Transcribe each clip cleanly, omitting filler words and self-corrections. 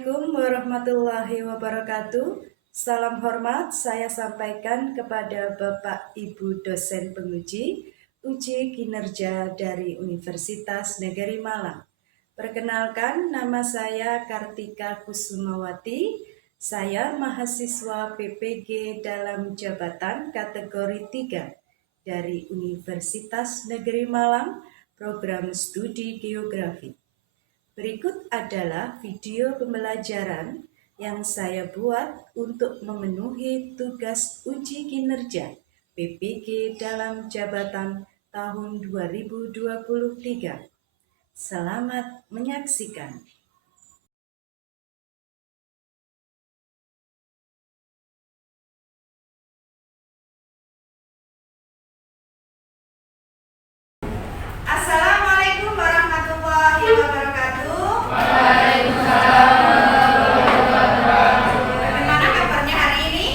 Assalamualaikum warahmatullahi wabarakatuh. Salam hormat saya sampaikan kepada Bapak Ibu dosen penguji uji kinerja dari Universitas Negeri Malang. Perkenalkan, nama saya Kartika Kusumawati. Saya mahasiswa PPG dalam jabatan kategori 3 dari Universitas Negeri Malang, program studi geografi. Berikut adalah video pembelajaran yang saya buat untuk memenuhi tugas uji kinerja PPG dalam jabatan tahun 2023. Selamat menyaksikan. Assalamualaikum warahmatullahi wabarakatuh. Bagaimana kabarnya hari ini?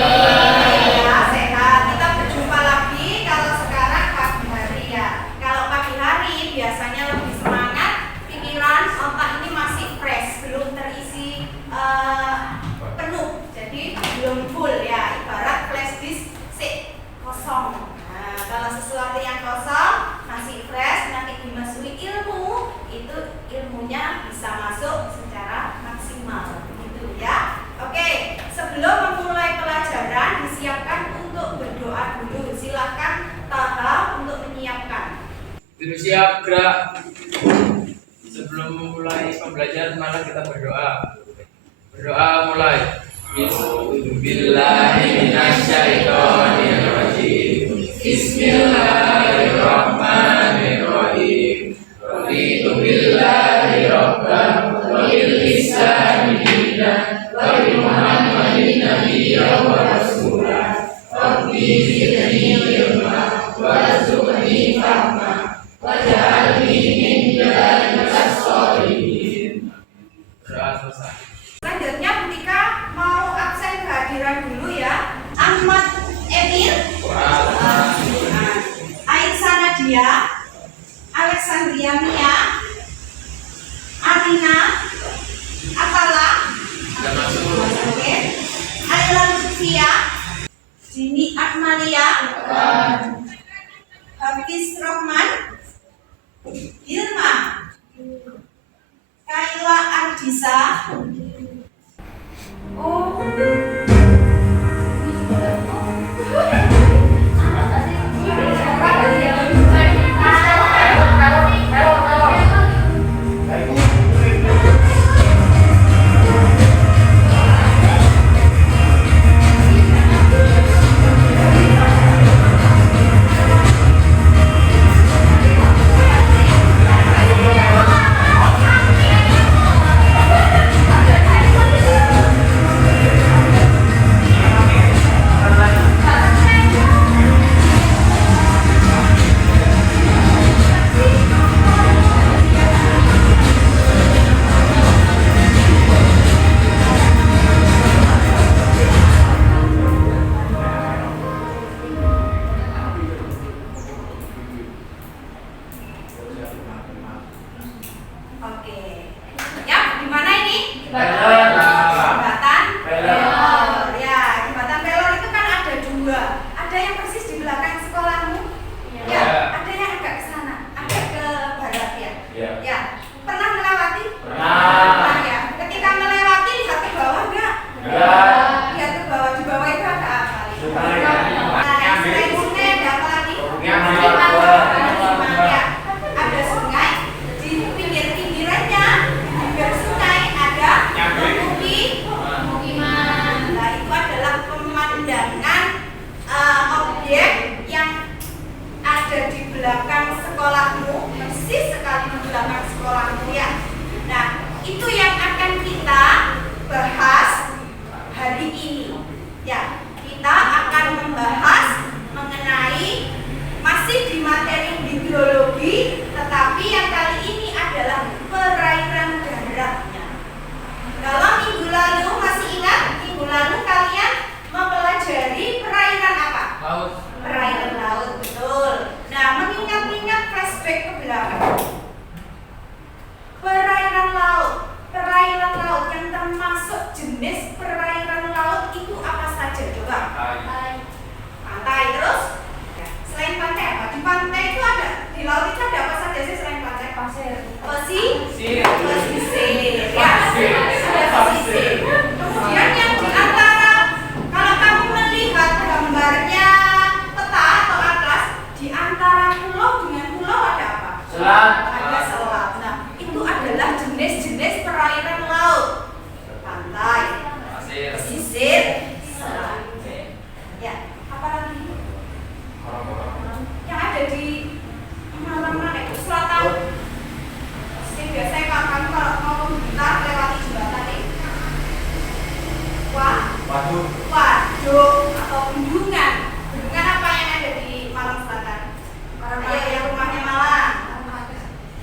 Ya, sehat. Kita berjumpa lagi kalau sekarang pagi hari ya. Kalau pagi hari biasanya lebih semangat, pikiran, otak ini masih fresh, belum terisi penuh. Jadi belum full ya, ibarat flash disk kosong. Nah, kalau sesuatu yang kosong masih fresh, nanti dimasuki ilmu, itu ilmunya bisa masuk secara maksimal, gitu ya. Oke, sebelum memulai pelajaran disiapkan untuk berdoa dulu. Silakan Taha untuk menyiapkan. Duduk siap, gerak. Sebelum memulai pembelajaran, malah kita berdoa. Berdoa mulai. Bismillahirrahmanirrahim. Bismillahirrahmanirrahim. Raditu billahi rabban wa bil islami dinan wa bi Muhammadin nabiyyan wa rasulah. Rabbi zidni ilma warzuqni fahma waj'alni min ibadikas sholihin. Selesai. Selanjutnya Bu Tika mau absen kehadiran dulu ya. Ahmad Emil, Aisyah Nadia, Alexandria Mia, Arina, Atala, oke, Ayla Lutfia, Jini Akmalia, Hafiz Rahman, Hilma, Kaila Ardisa. Oke, ya gimana ini? Jembatan Pelor. Ya, jembatan Pelor itu kan ada dua. Ada yang persis di belakang sekolahmu. Ya, ada yang agak ke sana, agak ke barat ya. Ya, pernah melewati? Pernah ya. Ketika melewati lihat ke bawah enggak? Lihat ke bawah. Di bawah itu ada apa? Nah, selain sungai ada apa lagi? Ya, ada sungai. Di pinggir-pinggirannya, di sungai ada Pesisir. Ya, sudah pesisir. Kemudian yang di antara, kalau kamu melihat gambarnya peta atau atlas, di antara pulau dengan pulau ada apa? Selat. Ada selat. Nah, itu adalah jenis-jenis perairan laut. Pantai, Pasir. pesisir, selat. Ya, apa lagi? Yang ada di mana itu selatan. Biasanya kalau kamu mau ke Blitar lewati jembatan ini. Waduk atau bendungan. Bendungan apa yang ada di Malang Selatan? Ayo yang rumahnya Malang.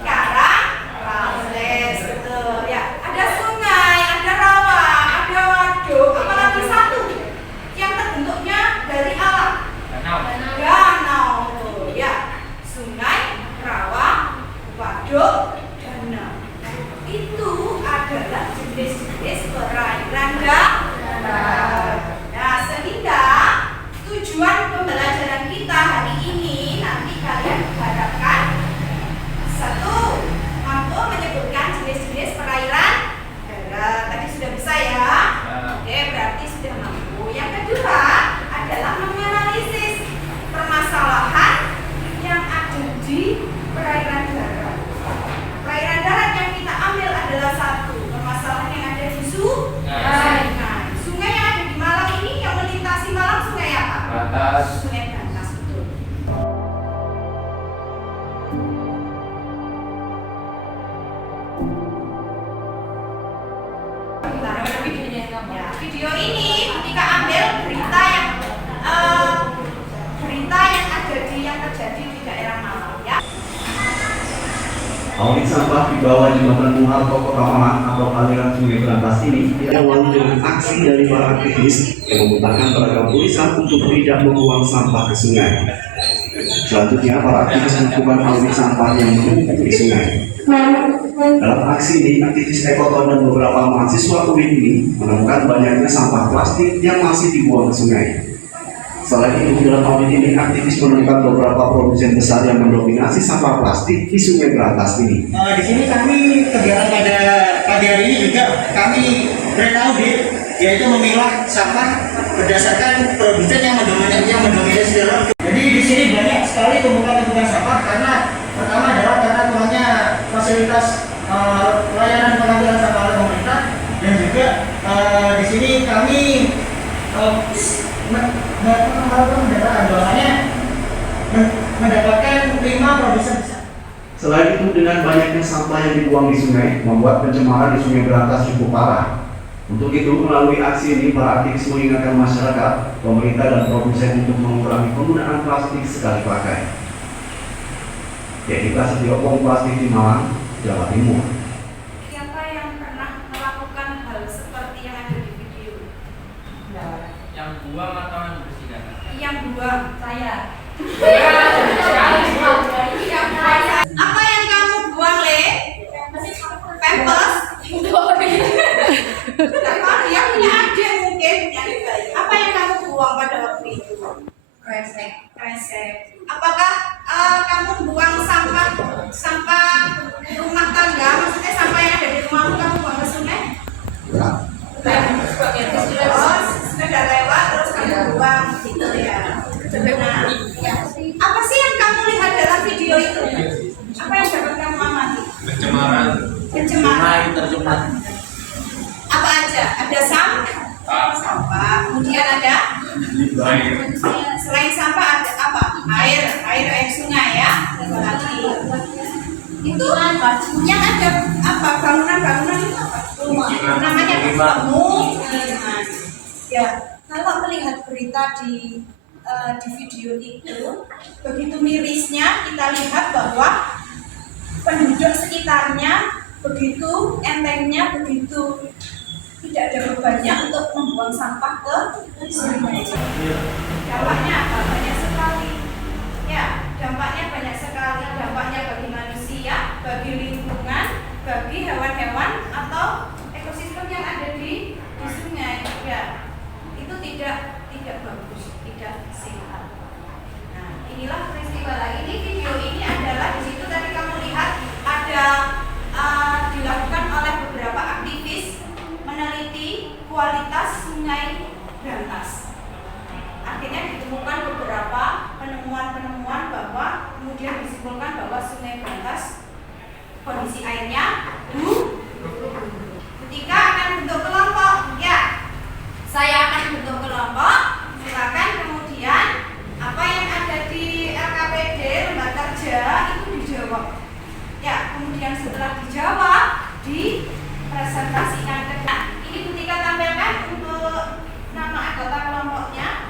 Karang, Ramles, betul. Ya, ada sungai, ada rawa, ada waduk, apalagi satu yang terbentuknya dari alam. Danau, betul. Ya, sungai, rawa, waduk, danau. Itu adalah jenis-jenis perairan darat. Nah, sehingga tujuan pembelajaran kita hari ini nanti kalian diharapkan satu, mampu menyebutkan jenis-jenis perairan darat. Tadi sudah bisa ya? Oke, berarti sudah mampu. Yang kedua adalah menganalisis permasalahan yang ada di perairan darat. Perairan darat yang kita ambil adalah satu, permasalahan yang ada di sungai. Sungai yang ada di Malang ini yang melintasi Malang sungai apa? Berantas. Sungai Berantas, betul. Ya, video ini ketika ambil berita yang terjadi di daerah Malang ya. Audit sampah di bawah jembatan Bung Harto Kota Malang atau aliran Sungai Berantas ini diawali dengan aksi dari para aktivis yang memutarkan beragam tulisan untuk tidak membuang sampah ke sungai. Selanjutnya, para aktivis melakukan audit sampah yang menumpuk di sungai. Dalam aksi ini, aktivis ekoton dan beberapa mahasiswa UIN ini menemukan banyaknya sampah plastik yang masih dibuang ke sungai. Selain itu, dalam audit ini, aktivis menemukan beberapa produsen besar yang mendominasi sampah plastik di Sungai Berantas ini. Di sini kami kegiatan pada pagi hari ini juga kami beraudit, yaitu memilah sampah berdasarkan produsen yang mendominasi dalam. Jadi di sini banyak sekali tumpukan sampah karena pertama adalah karena kurangnya fasilitas pelayanan pengambilan sampah oleh pemerintah, dan juga di sini kami mendapatkan 5 produsen besar. Selain itu, dengan banyaknya sampah yang dibuang di sungai, membuat pencemaran di Sungai Berantas cukup parah. Untuk itu, melalui aksi ini, para aktivis mengingatkan masyarakat, pemerintah, dan produsen untuk mengurangi penggunaan plastik sekali pakai. Kita Setio Plastik di Malang, Jawa Timur. Siapa yang pernah melakukan hal seperti yang ada di video? Yang buang atau yang bersihkan? Yang buang, saya. Apa yang kamu buang, Le? Pampers? Dia punya adik mungkin. Apa yang kamu buang pada waktu itu? Kresek. Apakah kamu buang sampah rumah tangga? Maksudnya sampah yang ada di rumahmu kamu buang ke sungai? Sudah lewat terus kamu buang gitu ya. Nah, apa sih yang kamu lihat dalam video itu? Apa yang dapat kamu amati? Pencemaran. Tercemar. Apa aja? Ada sampah. Kemudian ada selain sampah ada apa? Air sungai ya. Ada lagi. Itu yang ada apa? Bangunan itu apa? Namanya pemukiman. Ya, kalau melihat berita di video itu, begitu mirisnya kita lihat bahwa penduduk sekitarnya begitu entengnya, begitu tidak ada bebannya untuk membuang sampah ke sungai. Dampaknya apa? Banyak sekali. Ya, dampaknya banyak sekali. Dampaknya bagi manusia, bagi lingkungan, bagi hewan-hewan atau ekosistem yang ada di sungai. Ya, itu tidak bagus, tidak sehat. Nah, inilah peristiwa. Ini video ini adalah di situ tadi kamu lihat ada sungai berantas, kondisi airnya bu. Ketika akan bentuk kelompok, ya, saya akan bentuk kelompok. Silakan kemudian apa yang ada di LKPD lembar kerja itu dijawab. Ya, kemudian setelah dijawab dipresentasikan ke depan. Ini Bu Tika tampilkan untuk nama anggota kelompoknya.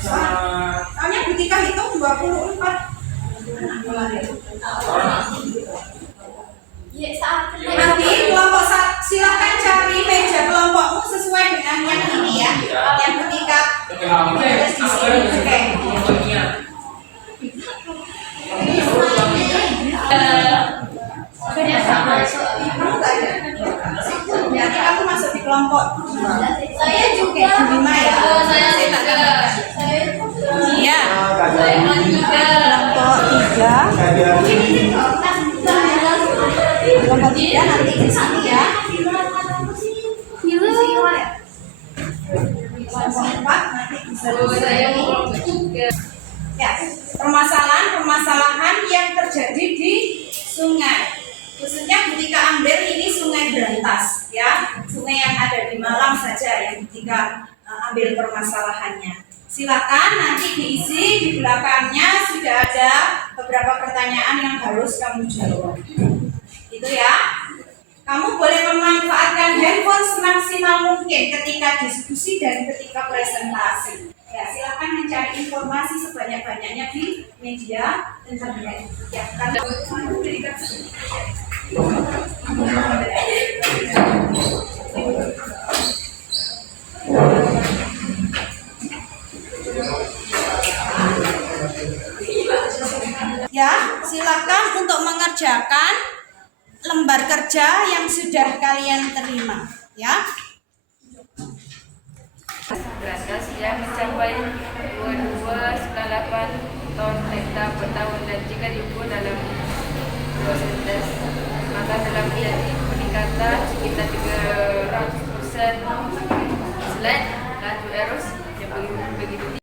Soalnya Bu Tika hitung 24. Nanti kelompok silakan cari meja kelompokmu sesuai dengan yang ini ya, yang Bu Tika tulis di sini. Oke. Jadi kamu masuk di kelompok. Saya juga. 5 ya. Saya tak tambahkan. Iya. Kelompok 3. Kelompok 3 nanti di sini ya. Kelompok 4 nanti bisa di sini. Ya, permasalahan yang terjadi di sungai. Khususnya Bu Tika ambil ini Sungai Berantas ya, sungai yang ada di Malang saja yang Bu Tika ambil permasalahannya. Silakan nanti diisi, di belakangnya sudah ada beberapa pertanyaan yang harus kamu jawab. Itu ya. Kamu boleh memanfaatkan handphone semaksimal mungkin ketika diskusi dan ketika presentasi. Ya, silakan mencari informasi sebanyak-banyaknya di media internet. Ya, karena ya, silakan untuk mengerjakan lembar kerja yang sudah kalian terima, ya. Berantas yang mencapai 22,98 ton hektar per tahun dan jika diukur dalam persentase maka telah terjadi peningkatan sekitar 300% selain laju erosi yang begitu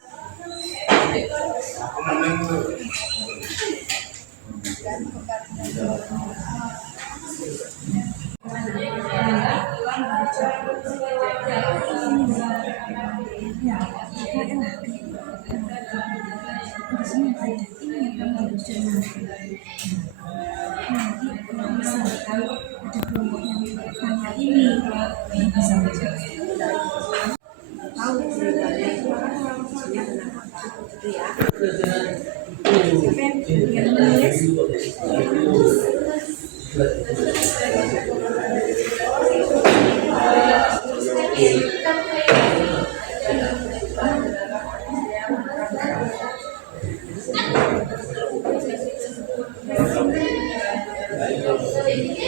tinggi.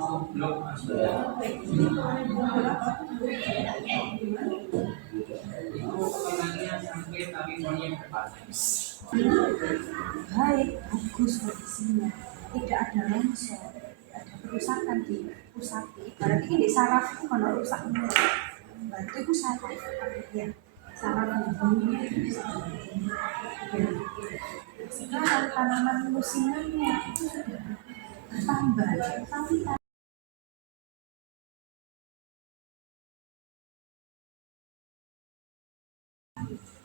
Belum. Itu pengennya sampai tapi maunya berbasis. Baik, bagus kondisinya. Tidak ada longsor, tidak ada kerusakan di pusat. Ibarat ini di saraf itu mana rusak semua. Berarti itu saraf, ya. Saraf bumbunya itu bisa. Ya. Sekarang tanaman musimannya itu sudah bertambah, tapi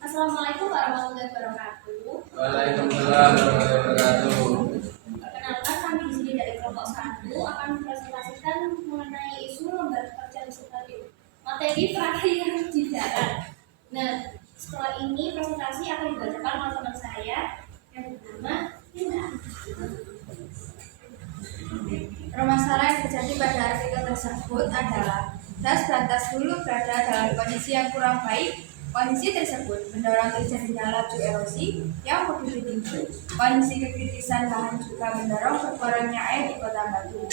Assalamualaikum warahmatullahi wabarakatuh. Waalaikumsalam warahmatullahi wabarakatuh. Perkenalkan, kami di sini dari kelompok 1 akan mempresentasikan mengenai isu lembaga kerja legislatif materi prakarya di darat. Nah, setelah ini presentasi akan dibacakan oleh teman saya yang bernama Linda. Permasalahan yang terjadi pada artikel tersebut adalah das batas hulu berada dalam kondisi yang kurang baik. Kondisi tersebut mendorong terjadinya laju erosi yang begitu tinggi. Kondisi kekritisan lahan juga mendorong berkurangnya air di Kota Batu.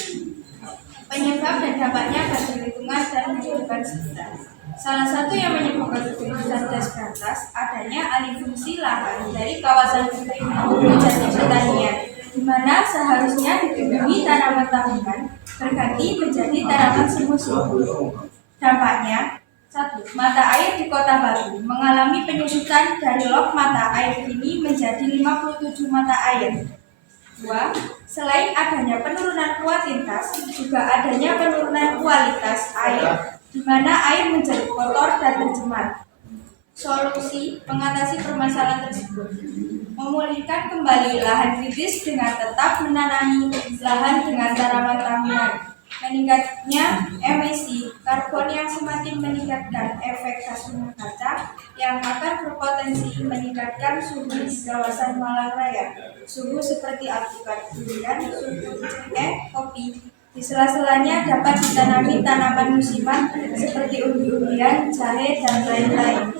Penyebab dan dampaknya bagi lingkungan dan kehidupan sekitar. Salah satu yang menyebabkan kekritisan das batas adanya alih fungsi lahan dari kawasan menjadi pertanian, di mana seharusnya ditumbuhi tanaman tahunan berganti menjadi tanaman semusim. Dampaknya, 1. Mata air di Kota Batu mengalami penyusutan dari log mata air ini menjadi 57 mata air. 2. Selain adanya penurunan kuantitas, juga adanya penurunan kualitas air, di mana air menjadi kotor dan tercemar. Solusi mengatasi permasalahan tersebut: memulihkan kembali lahan kritis dengan tetap menanami lahan dengan tanaman tahunan. Meningkatnya emisi karbon yang semakin meningkatkan efek gas rumah kaca yang akan berpotensi meningkatkan suhu di kawasan Malang Raya. Suhu seperti alpukat, durian, suhu kopi. Di sela-selanya dapat ditanami tanaman musiman seperti umbi-umbian, jahe, dan lain-lain.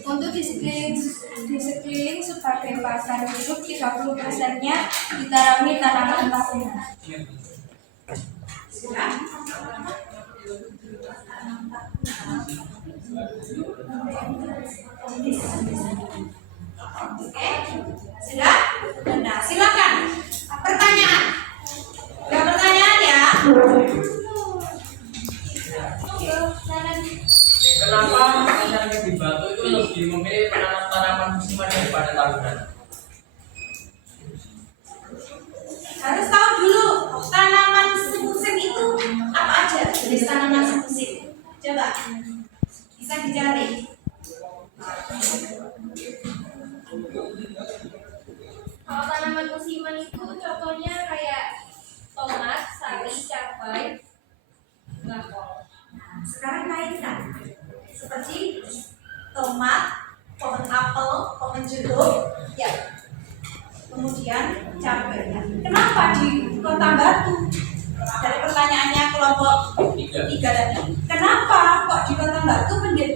Untuk di sekeliling sebagai pasar hidup, 30%-nya ditanami tanaman tahunan. Sudah? Oke, sudah? Nah, silakan. Pertanyaan. Ada pertanyaan ya? Kenapa masyarakat di Batu itu lebih memilih menanam tanaman musiman daripada tahunan? Harus tahu dulu tanaman semusim itu apa aja jenis tanaman semusim. Coba bisa dicari. Kalau tanaman musiman itu contohnya kayak tomat, sari, cabai, bakol. Sekarang kaitkan seperti tomat, pohon apel, pohon jeruk, ya. Kemudian cabai. Kenapa di Kota Batu? Dari pertanyaannya kelompok 3 tadi. Kenapa kok di Kota Batu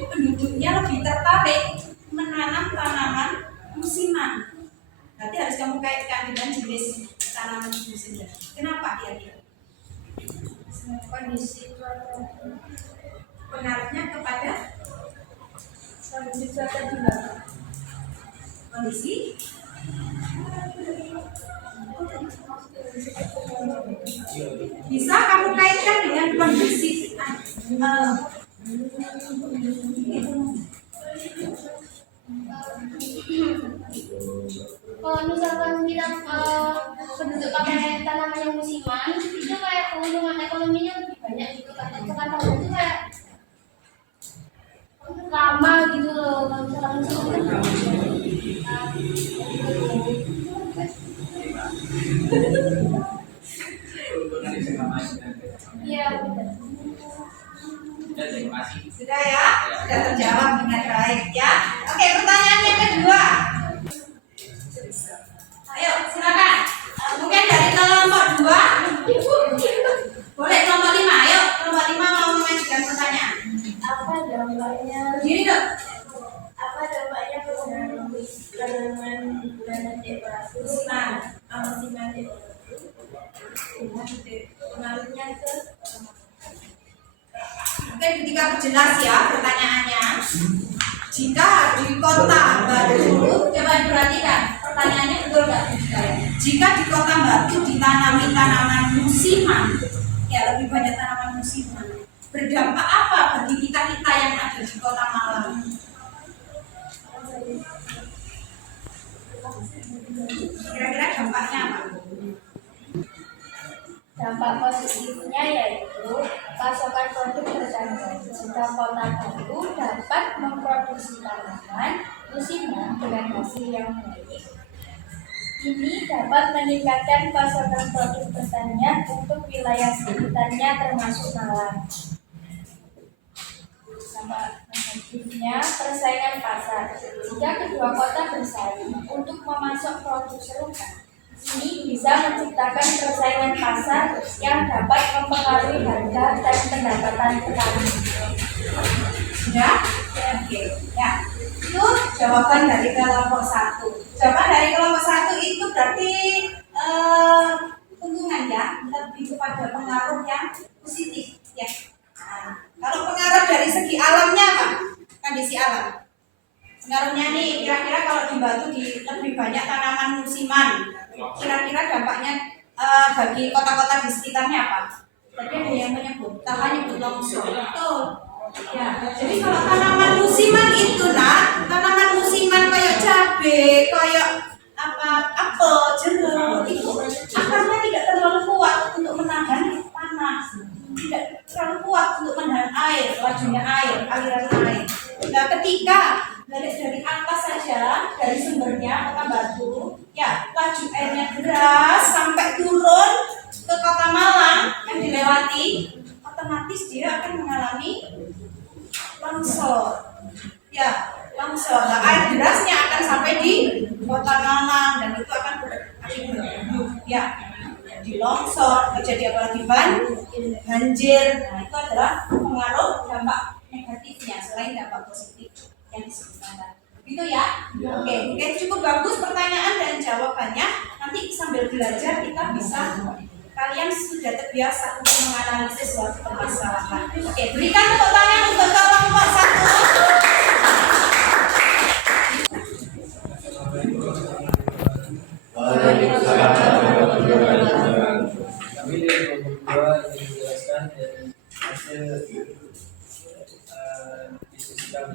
penduduknya lebih tertarik menanam tanaman musiman? Berarti harus kamu kaitkan dengan jenis tanaman musiman. Kenapa dia? Kondisi Pengaruhnya kepada kondisi cuaca di Batu. kondisi bisa kamu kaitkan dengan kondisi Kalau misalkan kita penduduk pakai tanaman yang musiman, itu kayak keuntungan ekonominya lebih banyak gitu kan. Misalkan tahun itu kayak lama gitu loh. Kalau misalkan musiman iya. Terima kasih. sudah ya, sudah terjawab dengan baik ya. Oke, pertanyaan yang kedua. Ayo silakan. Mungkin dari kelompok 2 boleh kelompok 5. Ayo kelompok 5 mau mengajukan pertanyaan. Apa dampaknya? Berdiri dong. Apa dampaknya penanaman bulan dekorasi? Musiman. Musiman dekorasi. pengaruhnya ke Oke, ketika jelas ya pertanyaannya. Jika di kota Batu, coba diperhatikan pertanyaannya betul nggak? jika di kota Batu ditanami tanaman musiman, ya lebih banyak tanaman musiman, berdampak apa bagi kita-kita yang ada di kota Malang? Kira-kira dampaknya apa? Dampak positifnya yaitu pasokan produk bertambah sehingga kota Batu dapat memproduksi tanaman musiman dengan hasil yang baik. Ini dapat meningkatkan pasokan produk pertanian untuk wilayah sekitarnya termasuk Malang. Dampak negatifnya persaingan pasar. Jika kedua kota bersaing untuk memasok produk serupa, ini bisa menciptakan persaingan pasar yang dapat mempengaruhi harga dan pendapatan petani. Ya? Oke. Ya. Itu jawaban dari kelompok 1. Jawaban dari kelompok 1 itu berarti keuntungan ya, lebih kepada pengaruh yang positif ya. Nah, kalau pengaruh dari segi alamnya apa? Kondisi alam. Pengaruhnya nih, kira-kira kalau di Batu lebih banyak tanaman musiman, kira-kira dampaknya bagi kota-kota di sekitarnya apa? Tadi ada yang menyebut, nyebut longsor. Betul. Ya, jadi kalau tanaman musiman itu tanaman musiman kayak cabai, kayak apel, jeruk itu akarnya tidak terlalu kuat untuk menahan panas, tidak terlalu kuat untuk menahan air, lajunya air, aliran air. Nah, ketika dari atas saja, dari sumbernya kota Batu, ya laju airnya deras sampai turun ke kota Malang yang dilewati, otomatis dia akan mengalami longsor. Ya, longsor. Nah, air derasnya akan sampai di kota Malang dan itu akan berakibat ya, jadi longsor, terjadi apalagi banjir. Nah, itu adalah pengaruh dampak negatifnya selain dampak positif yang disebutkan tadi. Gitu ya. Oke, cukup bagus pertanyaan dan jawabannya. Nanti sambil belajar kita bisa, kalian sudah terbiasa untuk menganalisis suatu permasalahan. Oke, berikan tepuk tangan untuk kelompok 1. Kami dari kelompok 2 ingin menjelaskan dari hasil diskusi kami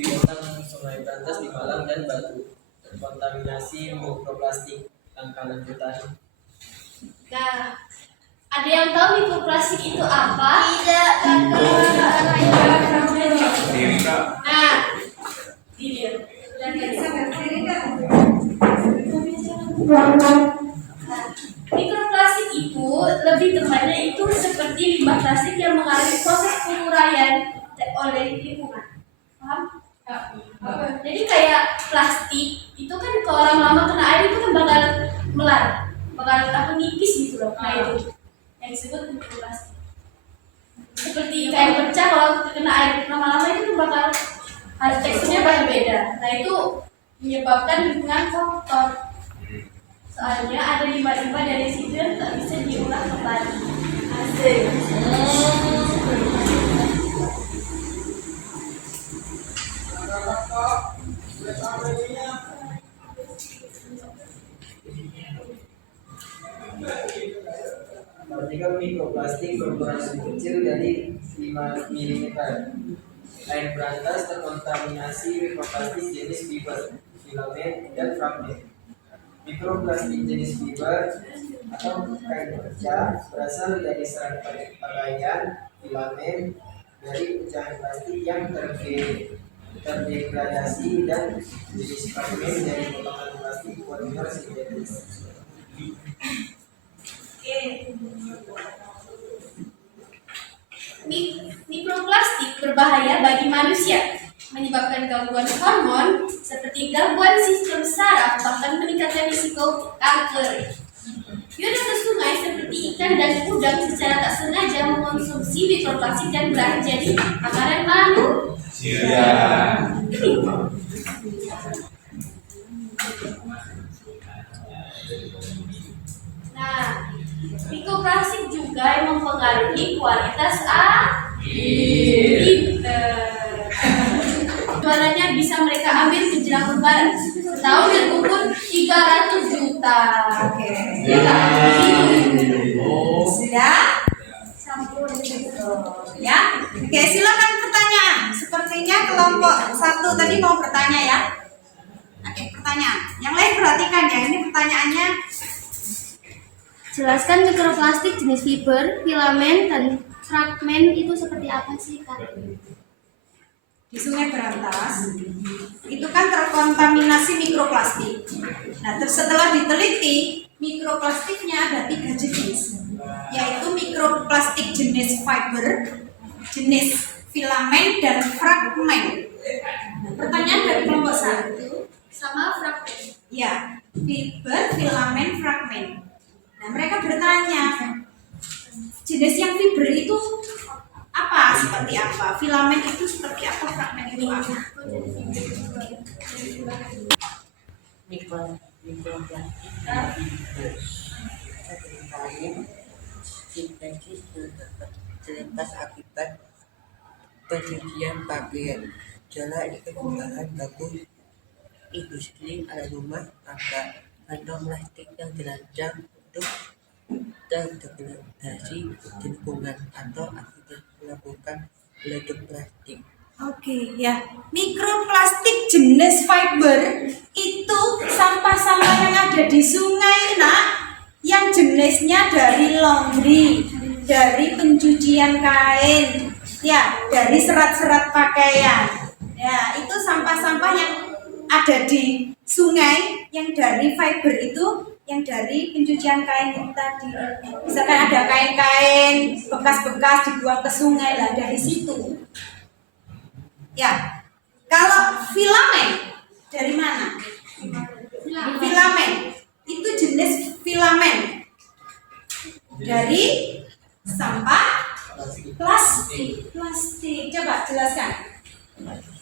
tentang sungai Brantas di Malang dan Batu terkontaminasi mikroplastik langkah lanjutan. Nah, ada yang tahu mikroplastik itu apa? Tidak, Nah, mikroplastik itu lebih tepatnya itu seperti limbah plastik yang mengalami proses penguraian oleh lingkungan. Paham? Jadi kayak plastik itu kan kalau lama-lama kena air itu kan bakal melar, bakal nipis gitu loh. Nah itu yang disebut mikroplastik. Seperti kain pecah kalau kena air lama-lama itu bakal teksturnya bakal beda. Nah itu menyebabkan lingkungan kotor. Soalnya ada limbah-limbah dari situ yang tak bisa diolah kembali. Asik. Partikel mikroplastik berukuran kecil dari 5 mm. Air Brantas terkontaminasi mikroplastik jenis fiber, filament, dan fragmen. Mikroplastik jenis fiber atau kain pecah berasal dari serangkaian pakaian filament dari pecahan plastik yang terdegradasi dan jenis fragmen dari potongan plastik polimer sintetis. Mikroplastik berbahaya bagi manusia, menyebabkan gangguan hormon seperti gangguan sistem saraf, bahkan meningkatkan risiko kanker. Biota sungai seperti ikan dan udang secara tak sengaja mengonsumsi mikroplastik dan berakhir jadi makanan manusia. Nah, Mikroplastik juga yang mempengaruhi kualitas air. Jualannya bisa mereka ambil menjelang lebaran. Setahun dikumpul 300 juta. Oke. Ya, Sudah? Ya. Oke, silakan pertanyaan. Sepertinya kelompok 1 tadi mau bertanya ya. Oke, pertanyaan. Yang lain perhatikan ya. Ini pertanyaannya. jelaskan mikroplastik jenis fiber, filamen, dan fragmen itu seperti apa sih, Kak? Di Sungai Berantas itu kan terkontaminasi mikroplastik. Nah, setelah diteliti, mikroplastiknya ada 3 jenis, yaitu mikroplastik jenis fiber, jenis filamen, dan fragmen. Nah, pertanyaan dari kelompok 1 Sama fragmen. ya, fiber, filamen, fragmen. Nah, mereka bertanya, jenis yang fiber itu apa, seperti apa, filamen itu seperti apa, fragmen itu apa? Sintetis terlepas akibat pencucian pakaian, jala ikan bahan baku industri, ala rumah tangga, kantong plastik yang dirancang untuk terdegradasi di lingkungan atau akibat melakukan peleduk plastik. Oke, ya. Mikroplastik jenis fiber itu sampah-sampah yang ada di sungai, nak, yang jenisnya dari laundry, dari pencucian kain, ya, dari serat-serat pakaian. Ya, itu sampah-sampah yang ada di sungai yang dari fiber itu, yang dari pencucian kain itu tadi. Misalkan ada kain-kain bekas-bekas dibuang ke sungai, lah dari situ. Ya, kalau filamen dari mana? Filamen itu jenis filamen dari sampah plastik. Coba jelaskan.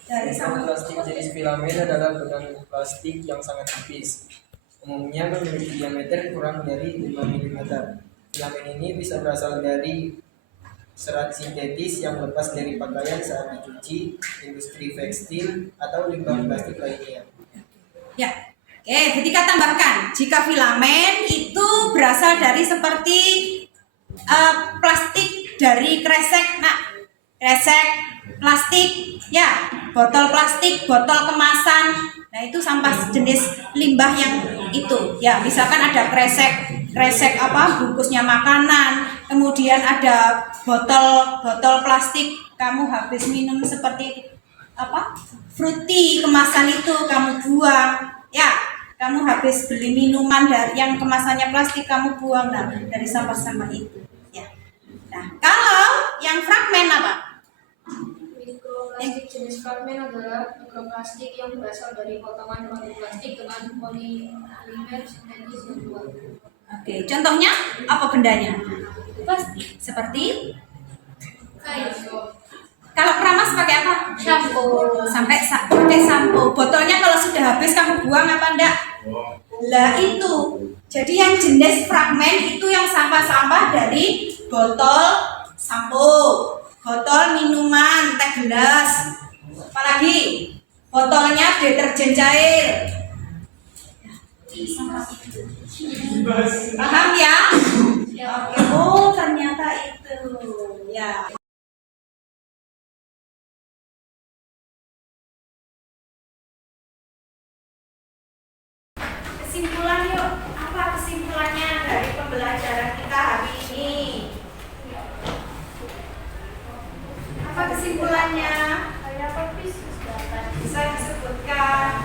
Dari sampah Plastik jenis filamen adalah benang plastik yang sangat tipis. Umumnya memiliki diameter kurang dari 5 mm. Filamen ini bisa berasal dari serat sintetis yang lepas dari pakaian saat dicuci, industri tekstil, atau limbah plastik lainnya. Ya, oke, ketika tambahkan, jika filamen itu berasal dari seperti plastik dari kresek, kresek plastik, ya, botol plastik, botol kemasan. Nah, itu sampah jenis limbah yang itu, ya, misalkan ada kresek bungkusnya makanan, kemudian ada botol plastik kamu habis minum seperti fruity kemasan itu kamu buang, ya, kamu habis beli minuman dari yang kemasannya plastik kamu buang, nah, dari sampah-sampah itu, ya. Nah, kalau yang fragmen apa? Mikroplastik jenis fragmen adalah mikroplastik yang berasal dari potongan plastik dengan polimer sintetis yang kuat. Oke, contohnya apa bendanya? Plastik. Seperti Kain. kalau keramas pakai apa? Shampoo. Pakai sampo. Botolnya kalau sudah habis kamu buang apa enggak? Lah itu. Jadi yang jenis fragmen itu yang sampah-sampah dari botol sampo, botol minuman, teh gelas, apalagi botolnya deterjen cair. Paham ya? Oke. Oh, ternyata itu. Ya. Kesimpulan yuk. Apa kesimpulannya dari pembelajaran kita hari ini? Apa kesimpulannya? Bisa disebutkan.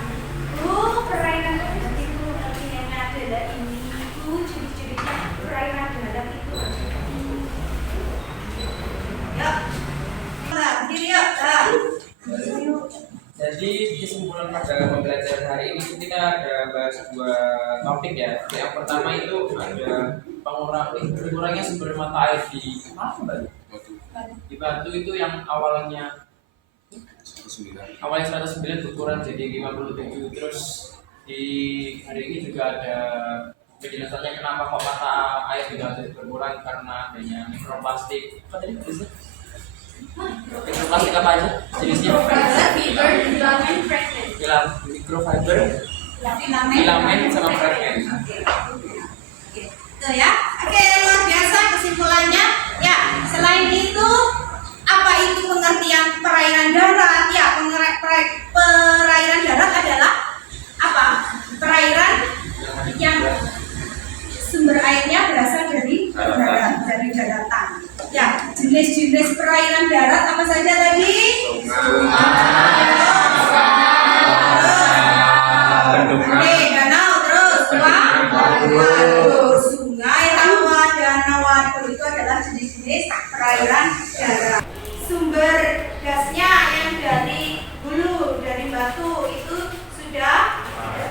Perairan darat itu artinya adalah ini. Ciri-cirinya perairan darat itu. Yuk. Berdiri yuk. Jadi kesimpulan pada pembelajaran hari ini kita ada bahas dua topik ya. Yang pertama itu ada pengurangnya sumber mata air di mana? Di Batu itu yang awalnya 109 berkurang jadi 57. Terus di hari ini juga ada Penjelasannya kenapa kok mata air juga terus berkurang karena adanya mikroplastik. Apa tadi? Mikroplastik apa aja jenisnya? Fiber, filament, fragment. Mikrofiber, filament sama fragment. Itu ya. Oke, luar biasa kesimpulannya. Ya, selain itu apa itu pengertian perairan darat? Ya, perairan darat adalah apa? Perairan yang sumber airnya berasal dari darat, dari daratan. Ya, jenis-jenis perairan darat apa saja tadi? Oke, danau terus, waduk, sungai, rawa, danau, waduk itu adalah jenis-jenis perairan darat. Sumber gasnya yang dari hulu, dari batu itu sudah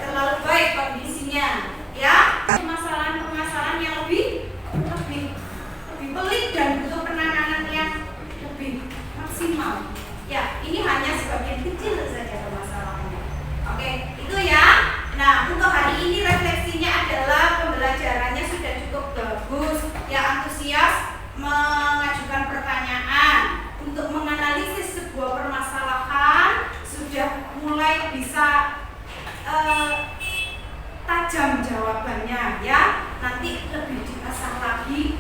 terlalu baik kondisinya, ya. Permasalahan yang lebih pelik dan butuh penanganan yang lebih maksimal. Ya, ini hanya sebagian kecil saja permasalahannya. Oke, itu ya. Nah, untuk hari ini refleksinya adalah pembelajarannya sudah cukup bagus. Ya, antusias mengajukan pertanyaan untuk menganalisis sebuah permasalahan sudah mulai bisa tajam jawabannya, ya. Nanti lebih diasah lagi